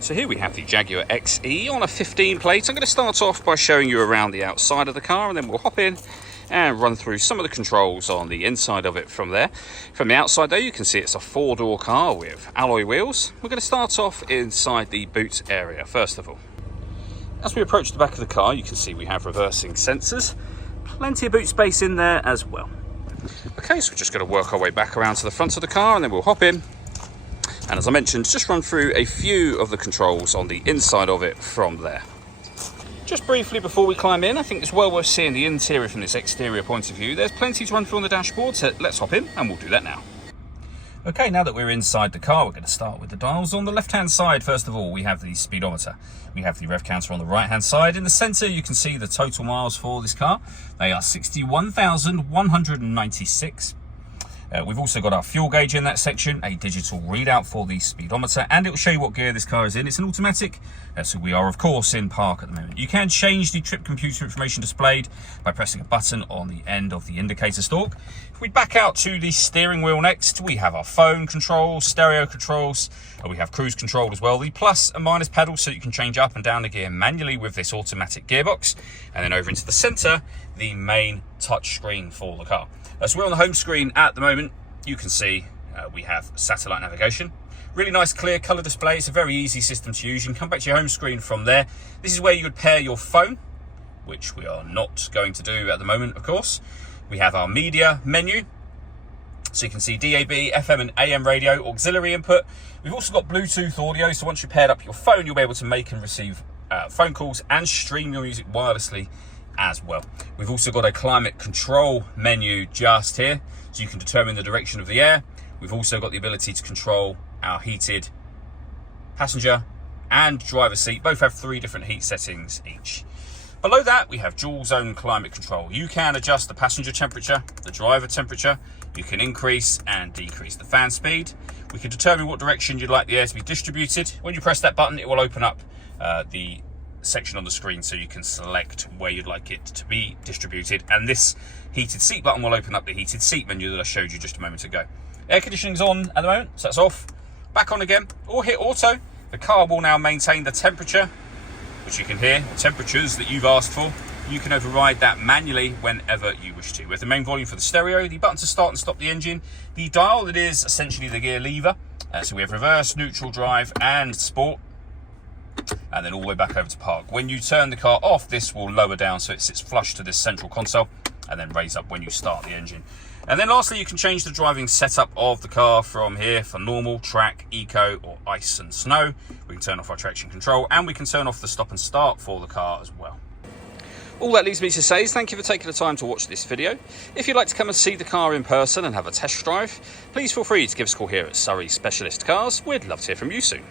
So here we have the Jaguar XE on a 15 plate. I'm going to start off by showing you around the outside of the car, and then we'll hop in and run through some of the controls on the inside of it from there. From the outside though, you can see it's a 4-door car with alloy wheels. We're going to start off inside the boot area first of all. As we approach the back of the car, you can see we have reversing sensors. Plenty of boot space in there as well. Okay, so we're just going to work our way back around to the front of the car, and then we'll hop in. And as I mentioned, just run through a few of the controls on the inside of it from there. Just briefly before we climb in, I think it's well worth seeing the interior from this exterior point of view. There's plenty to run through on the dashboard, so let's hop in and we'll do that now. Okay, now that we're inside the car, we're going to start with the dials. On the left-hand side, first of all, we have the speedometer. We have the rev counter on the right-hand side. In the centre, you can see the total miles for this car. They are 61,196. We've also got our fuel gauge in that section, a digital readout for the speedometer, and it will show you what gear this car is in. It's an automatic, so we are of course in park at the moment. You can change the trip computer information displayed by pressing a button on the end of the indicator stalk. If we back out to the steering wheel next, we have our phone controls, stereo controls, we have cruise control as well, the plus and minus pedals so you can change up and down the gear manually with this automatic gearbox, and then over into the centre, the main touch screen for the car. So we're on the home screen at the moment. You can see we have satellite navigation. Really nice clear colour display. It's a very easy system to use. You can come back to your home screen from there. This is where you would pair your phone, which we are not going to do at the moment, of course. We have our media menu. So you can see DAB, FM and AM radio, auxiliary input. We've also got Bluetooth audio. So once you've paired up your phone, you'll be able to make and receive phone calls and stream your music wirelessly as well. We've also got a climate control menu just here, so you can determine the direction of the air. We've also got the ability to control our heated passenger and driver seat. Both have 3 different heat settings each. Below that, we have dual zone climate control. You can adjust the passenger temperature, the driver temperature. You can increase and decrease the fan speed. We can determine what direction you'd like the air to be distributed. When you press that button, it will open up the section on the screen so you can select where you'd like it to be distributed, and this heated seat button will open up the heated seat menu that I showed you just a moment ago. Air conditioning's on at the moment, so that's off. Back on again, or hit auto. The car will now maintain the temperature, which you can hear, or temperatures that you've asked for. You can override that manually whenever you wish to. We have the main volume for the stereo, the button to start and stop the engine, the dial that is essentially the gear lever. So we have reverse, neutral, drive and sport. And then all the way back over to park. When you turn the car off, this will lower down so it sits flush to this central console, and then raise up when you start the engine. And then lastly, you can change the driving setup of the car from here for normal, track, eco or ice and snow. We can turn off our traction control, and we can turn off the stop and start for the car as well. All that leaves me to say is thank you for taking the time to watch this video. If you'd like to come and see the car in person and have a test drive, please feel free to give us a call here at Surrey Specialist Cars. We'd love to hear from you soon.